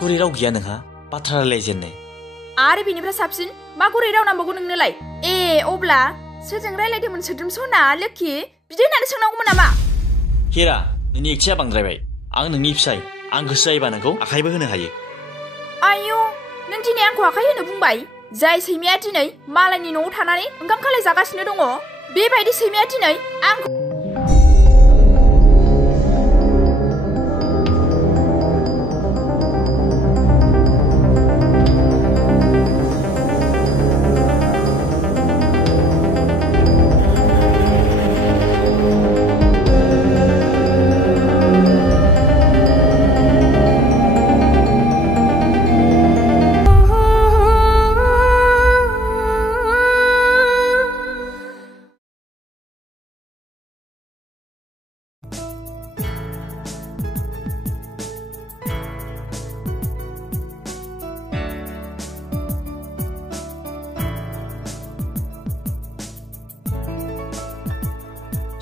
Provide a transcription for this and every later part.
गुरै राव गैया नोंहा बाथ्रा रायलायजेननो आरो बेनिफ्राय साबसिन मा गुरै राव नांबावगौ नोंनोलाय अब्ला सोरजों रायलायदोंमोन सोद्रोमसना लोखि बिदि होननानै सोंनांगौमोन नामा हिरा नोंनि एकथिया बांद्रायबाय आं नोंनि फिसाय आं गोसो जायोबा नोंखौ आखाइबो होनो हायो आयौ नों दिनै आंखौ आखाइ होनो बुंबाय जाय सैमाया दिनै मालायनि न'आव थानानै ओंखाम खालाय जागासिनो दङ बेबायदि सैमाया दिनै आंखौ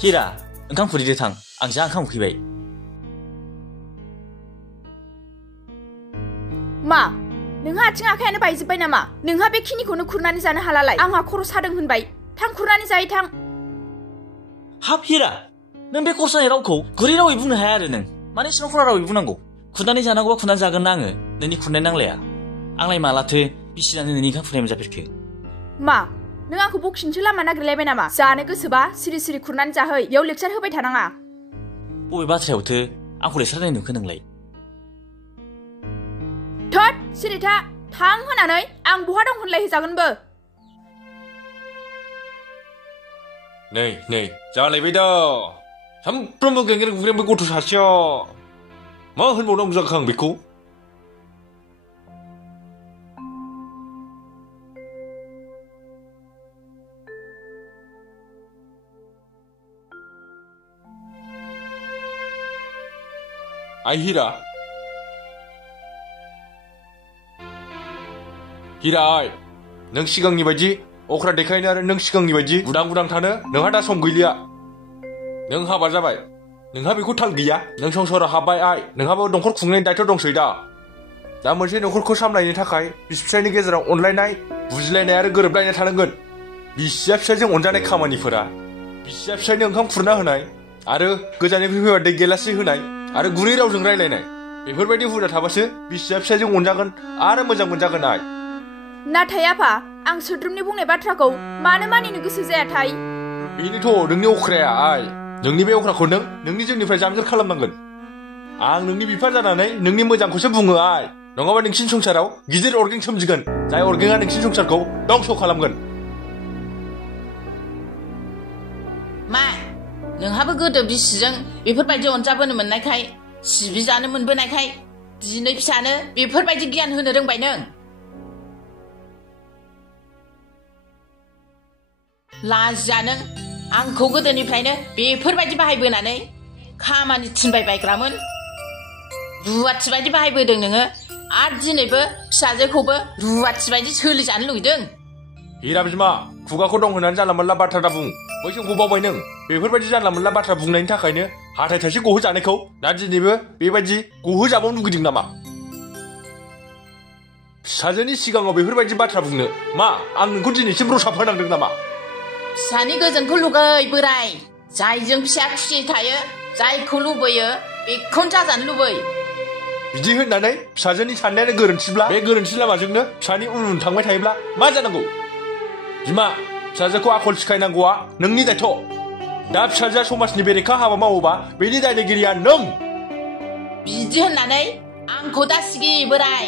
हिरा ओंखाम खुरैदो थां आं जा ओंखाम उखैबाय मा नोंहा आथिं आखायानो बायजोब्बाय नामा नोंहा बेखिनिखौनो खुरनानै जानो हालालाय आंहा खर' सादों होनबाय थां खुरनानै जायो थां हाब हिरा नों बे खरसानि रावखौ गुरै रावै बुंनो हाया आरो नों माने एसेबां खरा रावै बुंनांगौ खुरनानै जानांगौबा खुरनानै जागोन ना आङो नोंनि खुरनाय नांलाया आंलाय मालाथो बिसिनानै नोंनि ओंखाम खुरनाय मोनजाफेरखो मा नों आंखौ बखिनोसो लामा नागिरलायबाय नामा जानो गोसोबा सिरि सिरि खुरनानै जाहै बेयाव लेक्सार होबाय थानाङा बबे बाथ्रायावथो आंखौ लेक्सार होनाय नुखो नोंलाय थोद सिरि था थां होनानै आं बहा दं होनलायहोजागोनबो नै जालायबाय दा सामफ्रोमबो गेंग्रें गुंग्रें बे गथ' सासेया मा होनबावनांगौ जाखो आं बेखौ आइ हिरा आइ नों सिगांनि बायदि अख्रा देखायनो आरो नों सिगांनि बायदि उदां थानो नोंहा दा सम गैलिया नों हाबा जाबाय नोंहा बेखौ थाल गैया नों संसाराव हाबबाय आइ नोंहाबो न'खर खुंनायनि दायथ' दंसै दा मोनसे न'खरखौ सामलायनो थाखाय बिसि फिसायनि गेजेराव अनलायनाय बुजिलायनाय आरो गोरोबलायनाय थानांगोन बिसिया फिसायजों अनजानाय खामानिफोरा बिसिया फिसायनो ओंखाम खुरना होनाय आरो गोजाननिफ्राय फैबा दै गिलाससे होनाय आरो गुरै रावजों रायलायनाय बेफोरबायदि हुदा थाबासो बिसिया फिसायजों अनजागोन आरो मोजां मोनजागोन आइ नाथाय आफा आं सोद्रोमनि बुंनाय बाथ्राखौ मानो मानिनो गोसो जायाथाय बेनोथ' नोंनि अख्राया आइ नोंनि बे अख्राखौ नोंनि जिउनिफ्राय जानगार खालामनांगोन आं नोंनि बिफा जानानै नोंनि मोजांखौसो बुङो आइ नङाबा नोंसिनि संसाराव गिदिर अरगें सोमजिगोन जाय अरगेंआ नोंसिनि संसारखौ दंस' खालामगोन मा नोंहाबो गोदो बिसिजों बेफोरबायदि अनजाबोनो मोननायखाय सिबिजानो मोनबोनायखाय दिनै फिसानो बेफोरबायदि गियान होनो रोंबाय नों लाजिया नों आंखौ गोदोनिफ्रायनो बेफोरबायदि बाहायबोनानै खामानि थिनबाय बायग्रामोन रुवाथि बायदि बाहायबोदों नोङो आरो दिनैबो फिसाजोखौबो रुवाथि बायदि सोलिजानो लुगैदों हिरा बिमा खुगाखौ दं होननानै जानला मोनला बाथ्रा दा बुं बै समखौ बावबाय नों बेफोरबायदि जानला मोनला बाथ्रा बुंनायनि थाखायनो हाथाय थाइसे गहोजानायखौ दा दिनैबो बेबायदि गहोजाबावनो लुगैदों नामा फिसाजोनि सिगाङाव बेफोरबायदि बाथ्रा बुंनो मा आं नोंखौ दिनैसिम रसा फोनांदों नामा फिसानि गोजोनखौ लुगै बोराय जायजों फिसाया खुसि थायो जायखौ लुबैयो बेखौनो जाजानो लुबै बिदि होननानै फिसाजोनि साननायानो गोरोन्थिब्ला बे गोरोन्थि लामाजोंनो फिसानि उन थांबाय थायोब्ला मा जानांगौ बिमा फिसाजोखौ आखल सिखायनांगौआ नोंनि दायथ' दा फिसाजोआ समाजनि बेरेखा हाबा मावोबा बेनि दायनिगिरिया नों बिदि होननानै आंखौ दा सिगि बोराय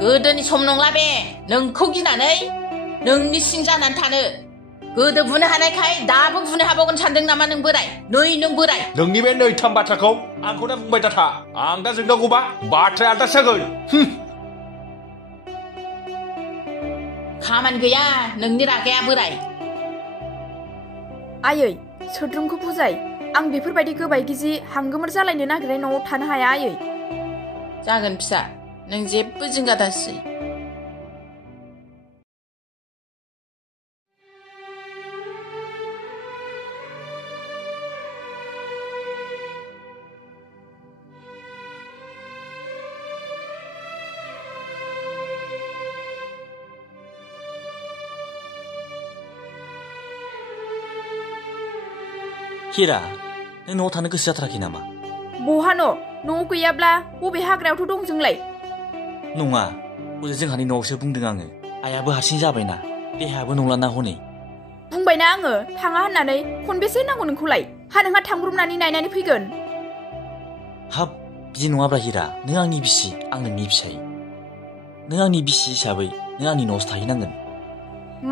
गोदोनि सम नंला बे नोंखौ गिनानै नोंनि सिं जानानै थानो गोदो बुनो हानायखाय दाबो बुनो हाबावगोन सानदों नामा नों बोराय नों बोराय नोंनि बे नैथाम बाथ्राखौ आंखौ दा बुंबाय दाथा आं दा जोंनांगौबा बाथ्राया आलदा जागोन खामानि गैया नोंनि रागाया बोराय आयै सोद्रोमखौ बुजाय आं बेफोरबायदि गोबाय गिजि हांगोमोर जालायनो नागिरनाय न'आव थानो हाया आयै जागोन फिसा नों जेबो जिंगा दासै हिरा नों न'आव थानो गोसो जाथाराखै नामा? बहा न'आव गैयाब्ला बबे हाग्रायावथ' दं जोंलाय? नङा हजों जोंहानि न'आवसो बुंदों आङो। आइयाबो हारसिं जाबायना देहायाबो नंलाना हनै। बुंबायना आङो थाङा होननानै खनबेसे नांगौ नोंखौलाय? हा नोंहा थांब्रबनानै नायनानै फैगोन। हाब बिदि नङाब्रा हिरा नों आंनि बिसि आं नोंनि फिसाय। नों आंनि बिसि हिसाबै नों आंनि न'आवसो थाहैनांगोन।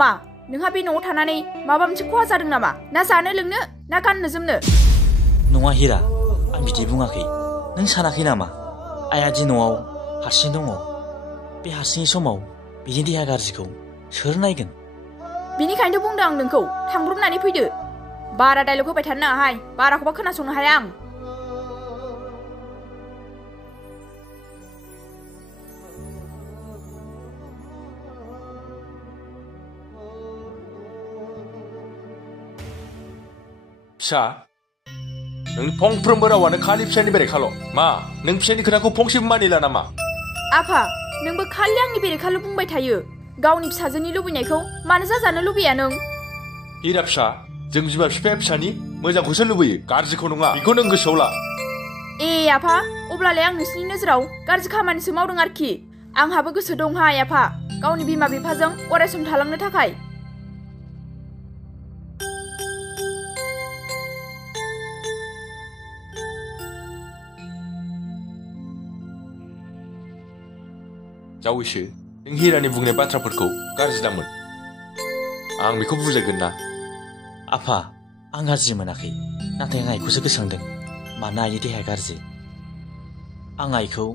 मा नोंहा बे न'आव थानानै माबा मोनसे खहा जादों नामा? ना जानो लोंनो ना गाननो जोमनो? नङा हिरा आं बिदि बुङाखै। नों सानाखै नामा आइया दि न'आव हारसिं दङ? बे हारसिंनि समाव बिनि देहा गाज्रिखौ सोर नायगोन? बिनिखायनोथ' बुंदों आं नोंखौ थांब्रबनानै फैदो। बारा डायलग होबाय थानो नाङाहाय, बाराखौबा खोनासंनो हाया आं। फिसा नोंनि फंफ्रोमबो रावानो खालि फिसानि बेरेखाल'। मा नों फिसानि खोथाखौ फंसेबो मानिला नामा? आफा नोंबो खालि आंनि बेरेखाल' बुंबाय थायो। गावनि फिसाजोनि लुबैनायखौ मानो जाजानो लुबैया नों? हिरा फिसा जों बिमा बिफाया फिसानि मोजांखौसो लुबैयो, गाज्रिखौ नङा। बेखौ नों गोसोआव ला। ए आफा अब्लालाय आं नोंसिनि नोजोराव गाज्रि खामानिसो मावदों आरोखि। आंहाबो गोसो दंहाय आफा गावनि बिमा बिफाजों अरायसम थालांनो थाखाय। जावैसो नों हिरानि बुंनाय बाथ्राफोरखौ गाज्रि दामोन। आं बेखौ बुजायगोन ना। आफा आं गाज्रि मोनाखै, नाथाय आं आइखौसो गोसोखांदों। मानोना आइनि देहाया गाज्रि। आं आइखौ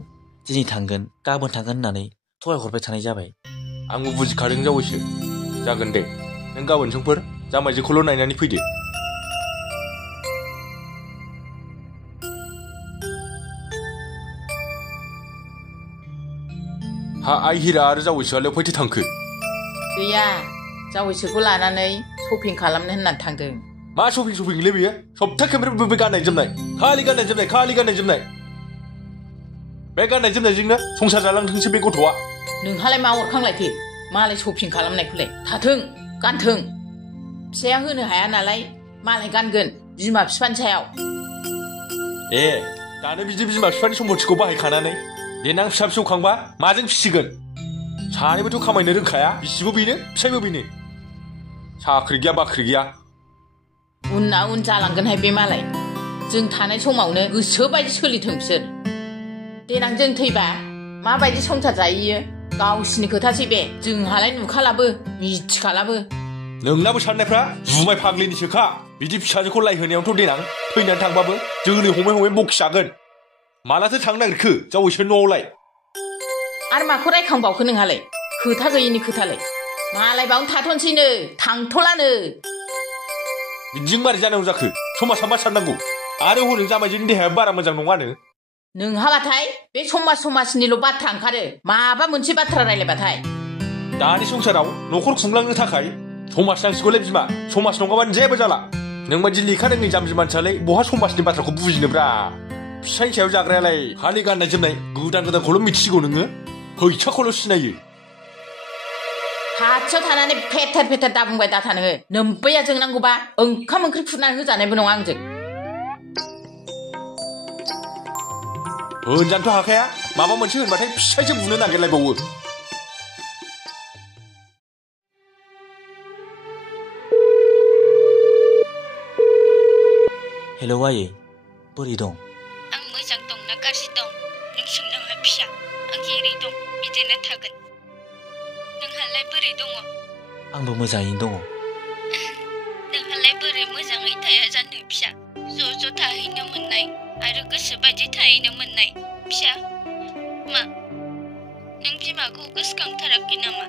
दिनै थांगोन गाबोन थांगोन होननानै थगायहरबाय थानाय जाबाय। आंबो बुजिखादों जावैसो। जागोन दे नों गाबोन समफोर जामाइजोखौल' नायनानै फैदो। हा आइ हिरा आरो जावैसोआलाय अफायथो थांखो? गैया जावैसोखौ लानानै शपिं खालामनो होननानै थांदों। मा शपिंलै बेयो? सप्ता खेमफ्रोमबो बे गाननाय जोमनाय, खालि गाननाय जोमनाय। बे गाननाय जोमनायजोंनो संसार जालांथोंसै बे गथ'आ। नोंहालाय मा अरखांलायखो? मालाय शपिं खालामनायखौलाय थाथों गानथों। फिसाया होनो हाया नालाय मालाय गानगोन बिमा बिफानि सायाव। ए दानो बिदि बिमा बिफानि सम्पथिखौ बाहायखानानै देनां फिसा फिसौ खांबा माजों फिसिगोन? सानैबोथ' खामायनो रोंखाया, बिसिबो बेनो फिसायबो बेनो। साख्रि गैया बाख्रि गैया। उनना उन जालांगोनहाय बे मालाय। जों थानाय समावनो गोसोबायदि सोलिथों बिसोर। देनां जों थैबा माबायदि संसार जाहैयो गावसिनि खोथासै बे। जोंहालाय नुखालाबो मिथिखालाबो। नोंनाबो साननायफ्रा जुमाय फाग्लिनिसोखा। बिदि फिसाजोखौ लायहोनायावथ' देनां थैनानै थांबाबो जोलै हमै बखिजागोन। मालाथो थांनो नागिरखो जावैसो न'आवलाय? आरो माखौ रायखांबावखो नोंहालाय? खोथा गैयिनि खोथालाय। मालाय बावनो थाथ'नोसैनो थांथ'लानो। बिदिजों मारै जानांगौ जाखो? समाजा मा साननांगौ? आरो हनै जामाइजोनि देहाया बारा मोजां नङानो। नोंहाबाथाय बे समाजनिल' बाथ्रा ओंखारो, माबा मोनसे बाथ्रा रायलायबाथाय। दानि संसाराव न'खर खुंलांनो थाखाय समाज नांसिगौलै बिमा। समाज नङाबानो जेबो जाला। नों बायदि लेखा रोङै जाम्बि मानसियालाय बहा समाजनि बाथ्राखौ बुजिनोब्रा। फिसायनि सायाव जाग्रायालाय खालि गाननाय जोमनाय गोदानखौल' मिथिसिगौ नोङो। फैसाखौल' सिनायो। खाथियाव थानानै फेथेर दा बुंबाय दा थानो। नोम्बैया जोंनांगौबा ओंखाम ओंख्रि खुरनानै होजानायबो नङा आंजों। होनजानोथ' हाखाया, माबा मोनसे होनबाथाय फिसायसो बुनो नागिरलायबावो। हेलौ आयै बोरै दं? आं मोजां दं ना गाज्रि दं नों सोंनाङा फिसा। आं जेरै दं बिदिनो थागोन। नोंहालाय बोरै दङ? आंबो मोजाङैनो दङ। नोंहालाय बोरै मोजाङै थाया जानो फिसा? ज' थाहैनो मोननाय आरो गोसो बायदि थाहैनो मोननाय फिसा। मा नों बिमाखौ गोसोखांथाराखै नामा?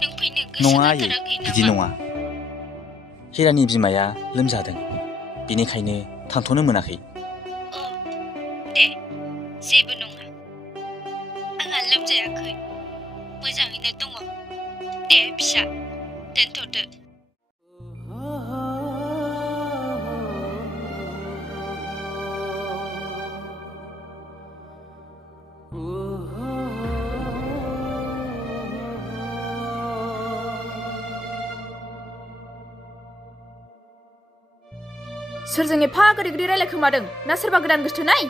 नों फैनो गोसो नङा आयै जाथाराखै बिदि नामा? नङा। हिरानि बिमाया लोमजादों, बेनिखायनो थांथ'नो मोनाखै। अ दे जेबो नङा। आंहा लोमजायाखै, मोजाङैनो दङ। दे फिसा दोनथ'दो। सोरजों एफा गोदै गोदै रायलायखोमादों ना सोरबा गोदान गोसथोनाय?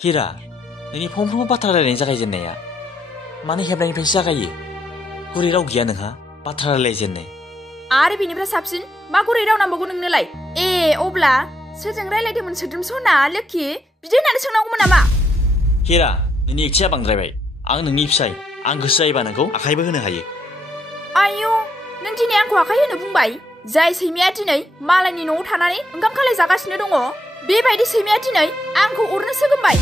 हिरा नोंनि फंफ्रोमबो बाथ्रा रायलायनाय जागायजेननाया मानो हेबनायनिफ्रायसो जागायो? गुरै राव गैया नोंहा बाथ्रा रायलायजेननो? आरो बेनिफ्राय साबसिन मा गुरै राव नांबावगौ नोंनोलाय? अब्ला सोरजों रायलायदोंमोन सोद्रोमसना लोखि बिदि होननानै सोंनांगौमोन नामा? हिरा नोंनि एकथिया बांद्रायबाय। आं नोंनि फिसाय, आं गोसो जायोबा नोंखौ आखाइबो होनो हायो। आयु नों दिनै आंखौ आखाइ होनो बुंबाय? जाय सैमाया दिनै मालायनि न'आव थानानै ओंखाम खालाय जागासिनो दङ बेबायदि सैमाया दिनै आंखौ अरनो सोगोमबाय।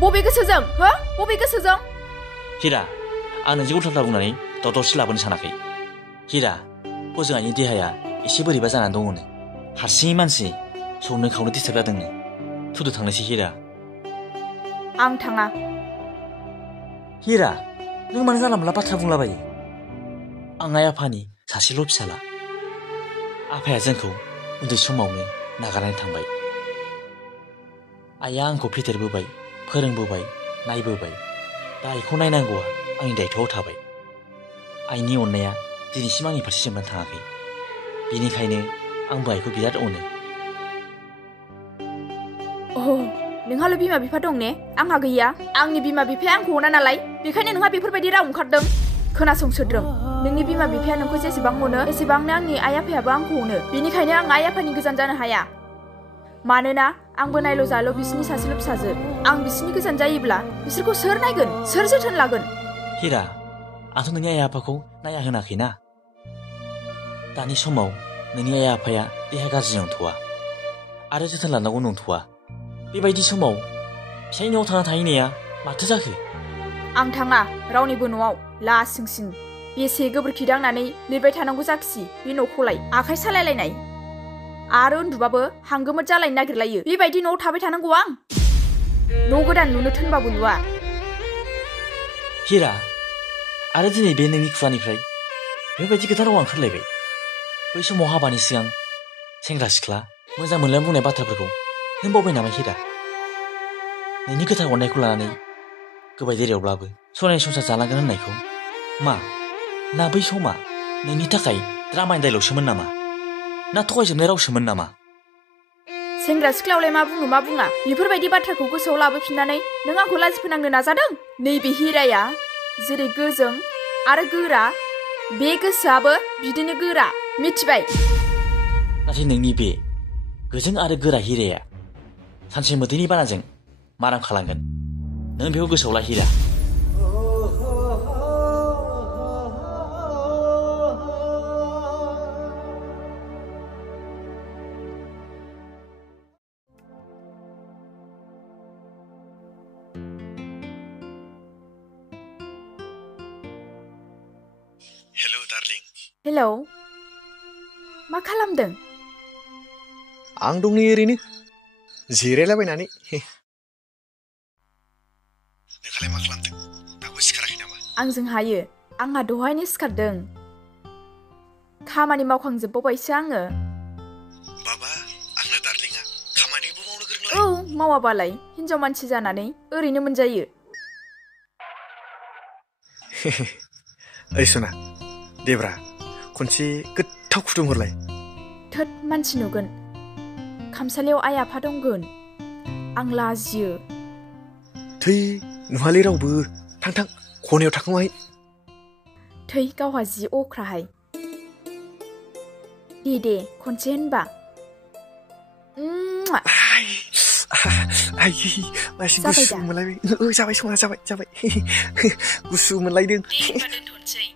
बबे गोसोजों हो? बबे गोसोजों? हिरा आं नोंजों उल्था बुंनानै दावरावसो लाबोनो सानाखै। हिरा हजोंहायनि देहाया एसे बोरैबा जानानै दङनो। हारसिङै मानसि संनो खावनो डिस्टार्ब जादोंनो। थुदो थांनोसै हिरा। आं थाङा। हिरा नों मानो जानला मोनला बाथ्रा बुंलाबायो? आं आइ आफानि सासेल' फिसाला। आफाया जोंखौ उन्दै समावनो नागारनानै थांबाय। आइया आंखौ फेदेरबोबाय, फोरोंबोबाय, नायबोबाय। दा आइखौ नायनांगौआ आंनि दायथ'आव थाबाय। आइनि अननाया दिनैसिम आंनि फारसे जोबनानै थाङाखै। बेनिखायनो आंबो आइखौ बिराद अनो। नोंहाल' बिमा बिफा दं ने? आंहा गैया। आंनि बिमा बिफाया आंखौ अना नालाय बेखायनो नोंहा बेफोरबायदि राव ओंखारदों। खोनासं सोद्रोम, नोंनि बिमा बिफाया नोंखौ जेसेबां अनो एसेबांनो आंनि आइ आफायाबो आंखौ अनो। बेनिखायनो आं आइ आफानि गोजान जानो हाया। मानोना आंबो नायल' जाल' बिसिनि सासेल' फिसाजो। आं बिसिनि गोजान जायोब्ला बिसोरखौ सोर नायगोन? सोर जोथोन लागोन? हिरा आंथ' नोंनि आइ आफाखौ नाया होनाखैना। दानि समाव नोंनि आइ आफाया देहा गाज्रि नंथ'वा आरो जोथोन लानांगौ नंथ'वा। बेबायदि समाव फिसाइ न'आव थांना थाहैनाया माथो जाखो? आं थाङा रावनिबो न'आव। लासिंसिं बेसे गोबोरखि दांनानै लिरबाय थानांगौ जाखिसि बे न'खौलाय? आखाइ सालायलायनाय आरो उन्दुबाबो हांगोमोद जालायनो नागिरलायो। बेबायदि न'आव थाबाय थानांगौ आं? न' गोदान लुनो थोनबाबो लुवा। हिरा आरो दिनै बे नोंनि खुगानिफ्राय बेबायदि खोथा रावा ओंखारलायबाय। बै समाव हाबानि सिगां सेंग्रा सिख्ला मोजां मोनलायना बुंनाय बाथ्राफोरखौ नों बावबाय नामा हिरा? नोंनि गोथार अननायखौ लानानै गोबाय देरायावब्लाबो सनानि संसार जालांगोन होननायखौ मा ना बै समा नोंनि थाखाय द्रामानि दाइलगसोमोन नामा? ना थगायजोबनाय रावसोमोन नामा? सेंग्रा सिख्लायावलाय मा बुङो मा बुङा? बेफोरबायदि बाथ्राखौ गोसोआव लाबोफिननानै नों आंखौ लाजि फोनांनो नाजादों? नैबे हिराया जेरै गोजों आरो गोरा बे गोसोआबो बिदिनो गोरा, मिथिबाय? नाथाय नोंनि बे गोजों आरो गोरा हिराया सानसे मोदैनि बानाजों माराम खालांगोन। नों बेखौ गोसोआव ला हिरा। Hello darling. हेलौ, मा खालामदों? आं दं नै ओरैनो जिरायलाबायनानै। नोंहालाय मा खालामदों? दाबो सिखाराखै नामा? आंजों हायो। आंहा दहायनो सिखारदों। खामानि मावखांजोबबावबायसो आङो। बाबा आंना डार्लिंआ खामानिबो मावनो गोरोंलाय। औ, मावाबालाय हिनजाव मानसि जानानै ओरैनो मोनजायो। ओइ सना देब्रा खनसे गोथाव फुदुंहरलाय। थोद मानसि नुगोन। खामसालियाव आइ आफा दंगोन। आं लाजियो। थै नुहालै रावबो। थां थां खनायाव थाखोमाहै। थै गावहा जि अख्राहाय। दे खनसे होनबा। मासि गुसु मोनलायबाय। जाबाय सना जाबाय। गुसु मोनलायदों। दोनथ'नोसै।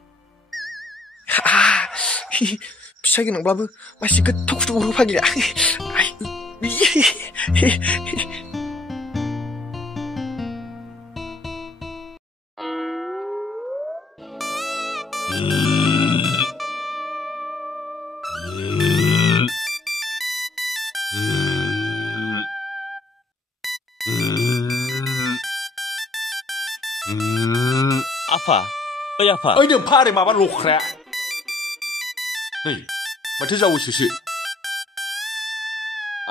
फिसा गोनांब्लाबो मासि गोथाव फुदुंहरो फाग्लिया। आफा, ओइ आफा। ओइ नों फारे माबा लख्राया। नै माथो जावैसोसो।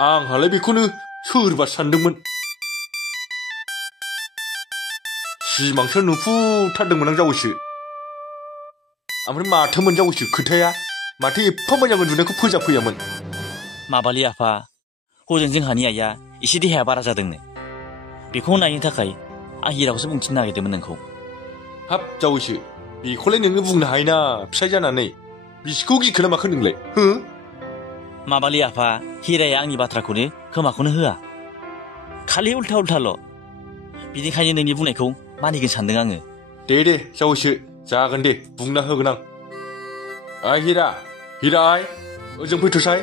आंहालाय बेखौनो सोरबा सानदोंमोन। सिमांसो नुफुथारदोंमोन आं जावैसो। ओमफ्राय माथोमोन जावैसो खोथाया? माथो एफा मोजां उन्दुनायखौ फोजाफैयामोन माबालि आफा हजों जोंहानि आइया एसे देहाया बारा जादोंनो बेखौ नायनो थाखाय आं हिराखौसो बुंथिनो नागिरदोंमोन नोंखौ हाब जावैसो बेखौलाय नोङो बुंनो हायोना फिसाय जानानै बिसिखौ गिखोना माखो नोंलाय हो माबालि आफा हिराया आंनि बाथ्राखौनो खोमाखौनो होआ खालि उल्था उल्थाल' बिनिखायनो नोंनि बुंनायखौ मानिगोन सानदों आङो दे जावैसो जागोन दे बुंना होगोन आं आइ हिरा आइ ओजों फैथ'साय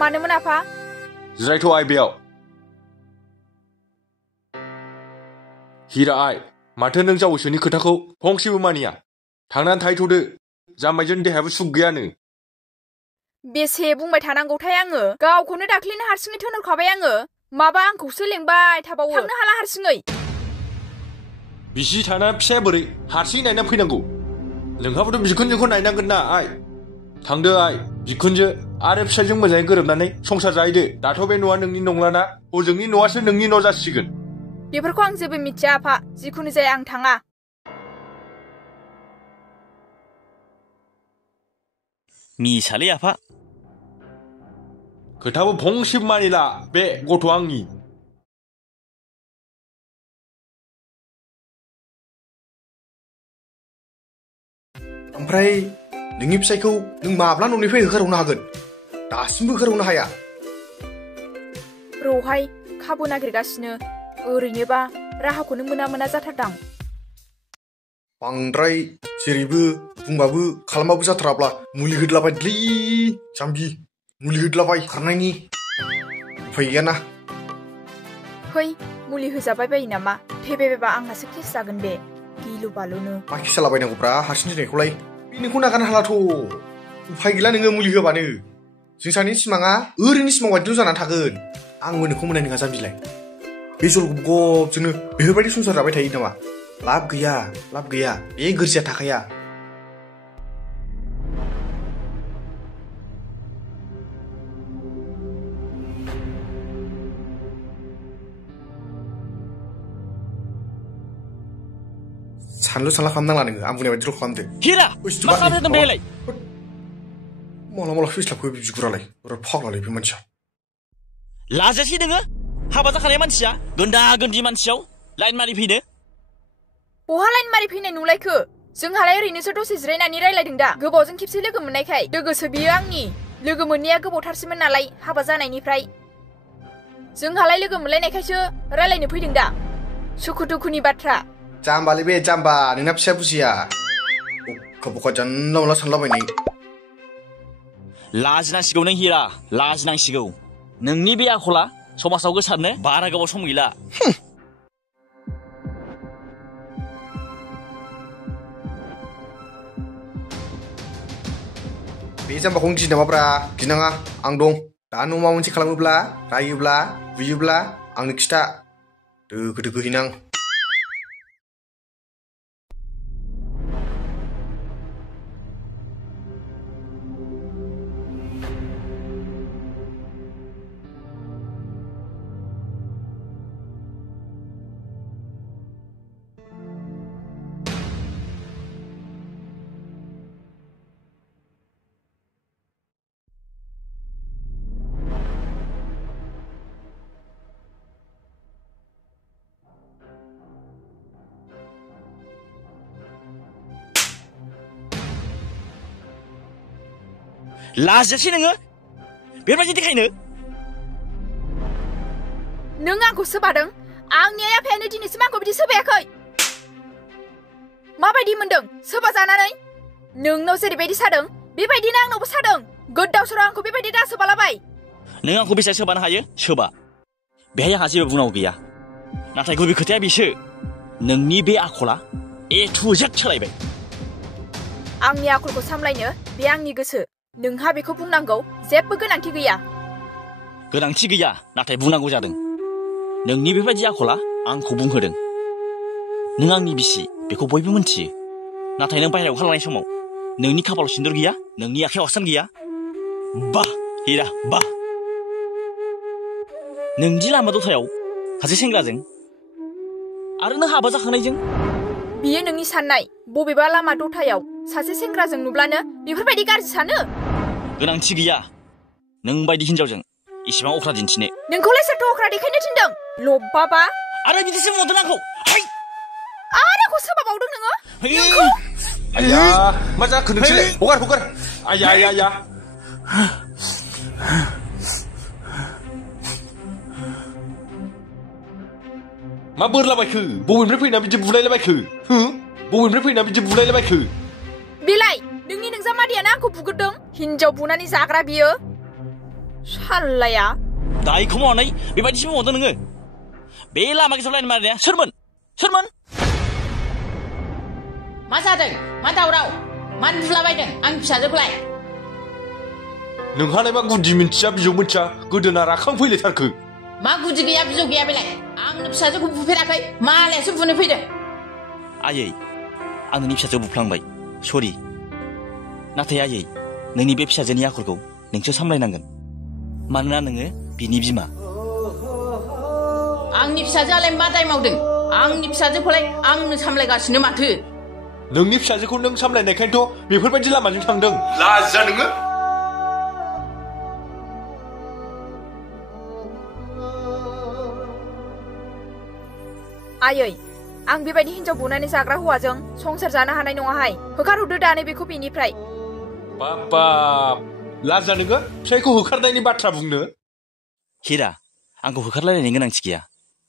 मानोमोन आफा जिरायथ' आइ बेयाव हिरा आइ माथो नों जावैसोनि खोथाखौ फंसेबो मानिया थांनानै थाहैथ'दो जामायजों देहायाबो सुख गैयानो बेसे बुंबाय थानांगौथाय आङो गावखौनो दाख्लिनो हारसिङै थोनहरखाबाय आङो माबा आंखौसो लेंबाय थाबावो थांनो हाला हारसिङै बिसि थाना फिसाया बोरै हारसिङै नायना फैनांगौ नोंहाबोथ' बिखुनजोखौ नायनांगोन ना आइ थांदो आइ बिखुनजो आरो फिसायजों मोजाङै गोरोबनानै संसार जाहैदो दाथ' बे न'आ नोंनि नंलाना हजोंनि न'आसो नोंनि न' जासिगोन बेफोरखौ आं जेबो मिथिया आफा जिखुनु जाया आं थाङा मिसालै आफा खोथाबो फंसेबो मानिला बे गथ'आ आंनि ओमफ्राय नोंनि फिसायखौ नों माब्ला न'निफ्राय होखारहरनो हागोन दासिमबो होखारहरनो हाया र'हाय खाबु नागिरगासिनो ओरैनोबा राहाखौनो मोना जाथारदां बांद्राय जेरैबो बुंबाबो खालामबाबो जाथाराब्ला मुलि होदलाबायलै जाम्बि मुलि होदलाबाय खारनायनि उफाय गैयाना फै मुलि होजाबाय बायो नामा फेबेबा आंहासो केस जागोन बे गिलु बालुनो मा केस जालाबायनांगौब्रा हारसिं दोननायखौलाय बे नोंखौ नागारनो हालाथ' उफाय गैला नोङो मुलि होबानो जों सानैनि सिमाङा ओरैनो सिमां बायदिल' जानानै थागोन आंबो नोंखौ मोननाय नङा जाम्बिलाय बे जलगब गबजोंनो बेफोरबायदि संसार जाबाय थायो नामा लाब गैया बे गोरजिया थाखाया सानलु सानला खालामनांला नोङो आं बुंनाय बायदिल' खालामदो हिरा मा खालामदों बेलाय मला फैस्लाबखो बे बिगुरालाय फाग्लालै बे मानसिया लाजासै नोङो हाबा जाखानाय मानसिया गोन्दा गोन्दि मानसियाव लाइन मारि फैनो बहा लाइन मारि फैनाय नुलायखो जोंहालाय ओरैनोसो दसे जिरायनानै रायलायदों दा गोबावजों खेबसे लोगो मोननायखाय लोगोसो बियो आंनि लोगो मोननाया गोबावथारसैमोन नालाय हाबा जानायनिफ्राय जोंहालाय लोगो मोनलायनायखायसो रायलायनो फैदों दा सुखु दुखुनि बाथ्रा जाम्बालै बे जाम्बा नोंना फिसा बुजिया बखा जानला मोनला सानलाबायनाय लाजिनांसिगौ नों हिरा लाजिनांसिगौ नोंनि बे आखला समाजाव गोसारनो बारा गोबाव सम गैला बे जाम्बाखौनो गियो नामाब्रा गिनाङा आं दं दा न'आव माबा मोनसे खालामोब्ला रायोब्ला बुयोब्ला आंनो खिथा दोगो हैनां लाजियासै नोङो बेबायदि देखायनो नों आंखौ सोबादों आंनि आइ आफायानो दिनैसिम आंखौ बिदि सोबायाखै माबायदि मोनदों सोबा जानानै नोंनाव जेरैबायदि सादों बेबायदिनो आंनावबो सादों गोदाव सोराव आंखौ बेबायदि दा सोबालाबाय नों आंखौ बेसे सोबानो हायो सोबा बेहाय आंहा जेबो बुंनांगौ गैया नाथाय गुबै खोथाया बेसो नोंनि बे आखला टु जेड सोलायबाय आंनि आखलखौ सामलायनो बे आंनि गोसो नोंहा बेखौ बुंनांगौ जेबो गोनांथि गैया गोनांथि गैया नाथाय बुंनांगौ जादों नोंनि बेबायदि आखला आंखौ बुंहोदों नों आंनि बिसि बेखौ बयबो मिन्थियो नाथाय नों बाहेरायाव ओंखारलांनाय समाव नोंनि खाफालाव सिन्दुर गैया नोंनि आखायाव आसान गैया बाह हिरा बाह नोंदि लामा दथायाव सासे सेंग्राजों आरो नों हाबा जाखांनायजों बियो नोंनि साननाय बबेबा लामा दथायाव सासे सेंग्राजों नुब्लानो बेफोरबायदि गाज्रि सानो गोनांथि गैया नों बायदि हिनजावजों इसिबां अख्रा दिन्थिनो नोंखौलाय सोरथो अख्रा देखायनो थिनदों लब्बाबा आरो बिदिसो बुंहरदों आंखौ आरो आंखौ सोबाबावदों नोङो आया मा जाखो नोंसोरलाय हगार आया आया आया मा बोरलाबायखो बबेनिफ्राय फैना बिदि बुलायलाबायखो बबेनिफ्राय फैना बिदि बुलायलाबायखो बिलाय नोंनि नोंजामादैयानो आंखौ बुगोरदों हिनजाव बुनानै जाग्रा बियो साल्लाया दायखौ मावनानै बेबायदिसो बुंहरदों नोङो बे लामा गेजेराव लाइन मारिनाया सोरमोन मा जादों मा दावराव मानो बुलाबायदों आंनि फिसाजोखौलाय नोंहालाय मा गुदि मिन्थिया बिजौ मिन्थिया गोदोना राखां फैलायथारखो मा गुदि गैया बिजौ गैया बेलाय आंनि फिसाजोखौ बुफेराखै मालायासो बुनो फैदों आयै आं नोंनि फिसाजो बुफ्लांबाय सरि नाथाय आयै नोंनि बे फिसाजोनि आखलखौ नोंसो सामलायनांगोन मानोना नोङो बिनि बिमा आंनि फिसाजोआलाय मा दाय मावदों आंनि फिसाजोखौलाय आंनो सामलायगासिनो माथो नोंनि फिसाजोखौ नों सामलायनायखायनोथ' बेफोरबायदि लामाजों थांदों लाजिया नोङो आयै आं बेबायदि हिनजाव बुनानै जाग्रा हौवाजों संसार जानो हानाय नङाहाय होखारहरदो दानो बेखौ बेनिफ्राय बाबा लाजिया नोङो फिसायखौ होखारनायनि बाथ्रा बुंनो हिरा आंखौ होखारलायनायनि गोनांथि गैया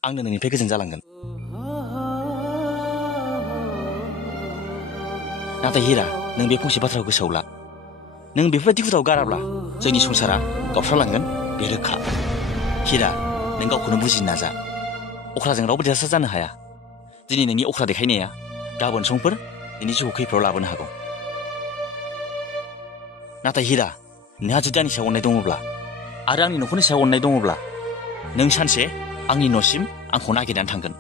आंनो नोंनिफ्राय गोजोन जालांगोन नाथाय हिरा नों बे फंसे बाथ्राखौ गोसोआव ला नों बेफोरबायदि हुदाखौ गाराब्ला जोंनि संसारा गावस्रालांगोन बे रोखा हिरा नों गावखौनो बुजिनो नाजा अख्राजों रावबो देरहासार जानो हाया दिनै नोंनि अख्रा देखायनाया गाबोन समफोर नोंनि जिउखौ खैफोदाव लाबोनो हागौ नाथाय हिरा नोंहा जुदि आंनि सायाव अननाय दङब्ला आरो आंनि न'खरनि सायाव अननाय दङब्ला नों सानसे आंनि न'सिम आंखौ नागिरनानै थांगोन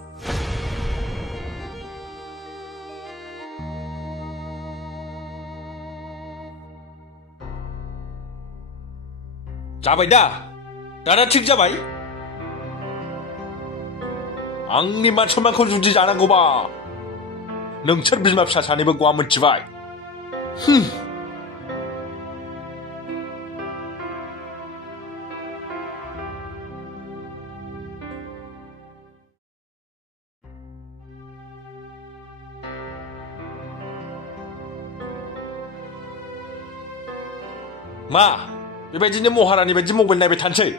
जाबाय दाना थिग जाबाय आंनि मान सन्मानखौ जुदि जानांगौबा नोंसोर बिमा फिसा सानैबो गवा मोनथिबाय मा बेबायदिनो महारानि बायदि मबाइल नायबाय थानोसै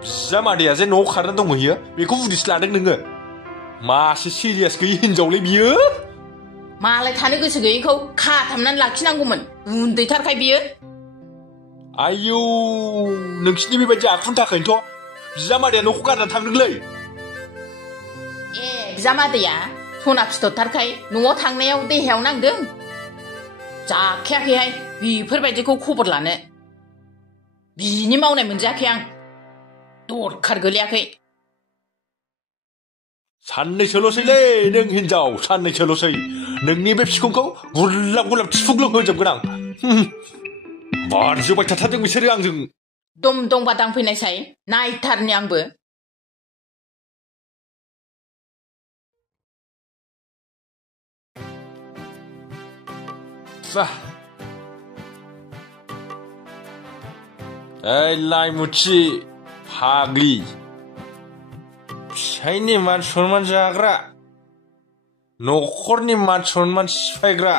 बिजामादैया जे न'आव खारना दंहैयो बेखौ उदिस लादों नोङो मासे सिरियास गैयि हिनजावलै बियो मालाय थानो गोसो गैयैखौ खाथामनानै लाखिनांगौमोन उन्दैथारखाय बियो आयौ नोंसिनि बेबायदि आखुनि थाखायनोथ' बिजामादैया न'खौ गारना थांदोंलै बिजामादैया सना फिथरथारखाय न'आव थांनायाव देहायाव नांदों जाखायाखैहाय बेफोरबायदिखौ खबर लानो बिनि मावनाय मोनजायाखै आं दरखार गोलैयाखै साननैसोल'सैलै नों हिनजाव साननैसोल'सै नोंनि बे फिखुंखौ गुलाब थिफुग्लुं होजोबगोन आं बारजोबाय थाथारदों बिसोरो आंजों दम दंबा दांफैनायसाय नायथारनि आंबो ओइ लाइमुथि फाग्लि फिसायनि मान सन्मान जाग्रा न'खरनि मान सन्मान सिफायग्रा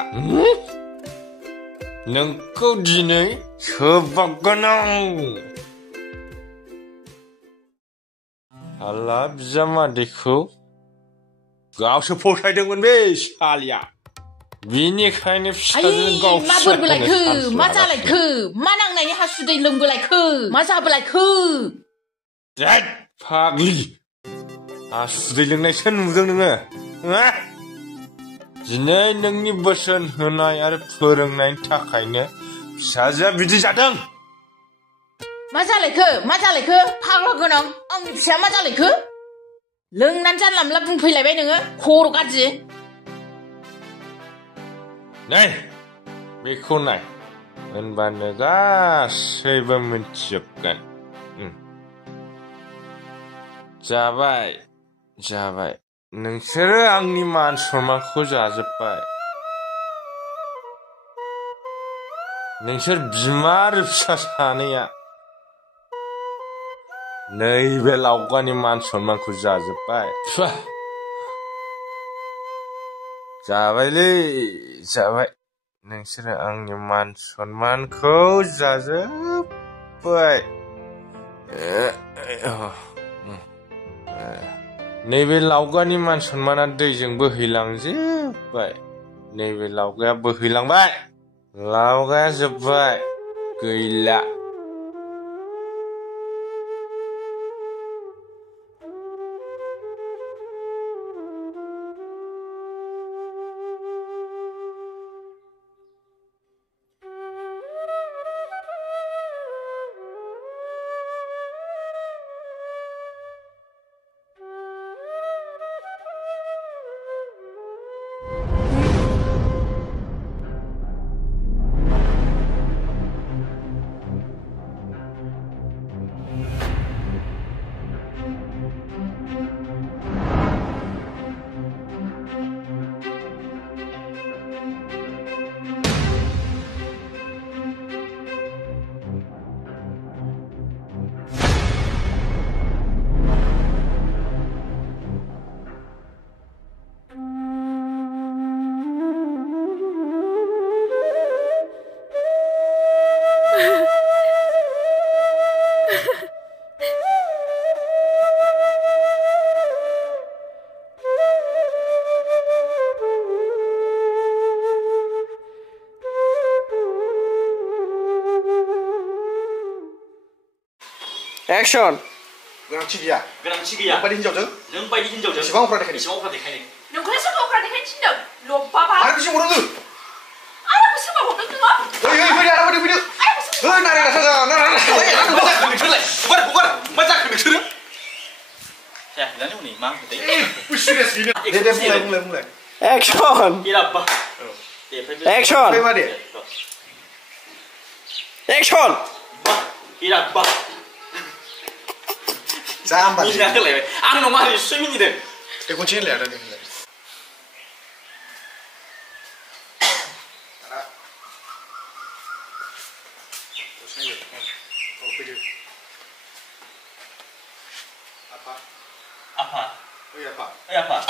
नोंखौ दिनै सोबागोन आं आला बिजामादैखौ गावसो फसायदोंमोन बे सालिया बिनिखायनो फिसाजों गाव मा बोरबोलायखो मा जालायखो मा नांनायनि हासुदै लोंबोलायखो मा जाबोलायखो देद फाग्लि हासुदै लोंनायसो नुदों नोङो दिनै नोंनि बोसोन होनाय आरो फोरोंनायनि थाखायनो फिसाजोआ बिदि जादों मा जालायखो फाग्ला गोनां आंनि फिसाया मा जालायखो लोंनानै जानला मोनला बुंफैलायबाय नोङो खर' गाज्रि नै बेखौ नाय होनबानो गासैबो मिथिजोबगोन जाबाय नोंसोरो आंनि मान सन्मानखौ जाजोब्बाय नोंसोर बिमा आरो फिसा सानैया नैबे लावगानि मान सन्मानखौ जाजोब्बाय जाबायलै जाबाय नोंसोरो आंनि मान सन्मानखौ जाजोब्बाय नैबे लावगानि मान सन्माना दैजों बोहैलांजोब्बाय नैबे लावगाया बोहैलांबाय लावगाया जोब्बाय गैला Action! गोनांथि गैया नोंबायदि हिनजावजों एसेबां अख्रा देखायनो नोंखौलाय सोरखौ अख्रा देखायनो थिनदों लब्बाबा आरो बेसे हरदों आरो सोरबा हरदों नोङो फैदो नारें नारें मा जाखो नोंसोरो बुंलाय Action! Action! Action! जाम्बा मिनिना होलायबाय आंनाव मारै सुइ मिनिदों दे खनसे होनलाय आदा दे होनलाय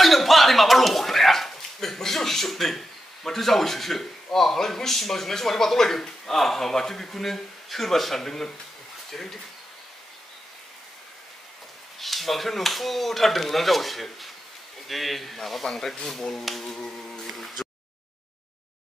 आइनो माबा लखराया माथो जावैसोसो हालाय बेखौ सिमां जोंनायसो माथो बादावलायदों माथो बेखौनो सोरबा सानदोंमोन सिमांसो नुफुथारदोंमोन आं जावैसो दे माबा बांद्राय दुरबल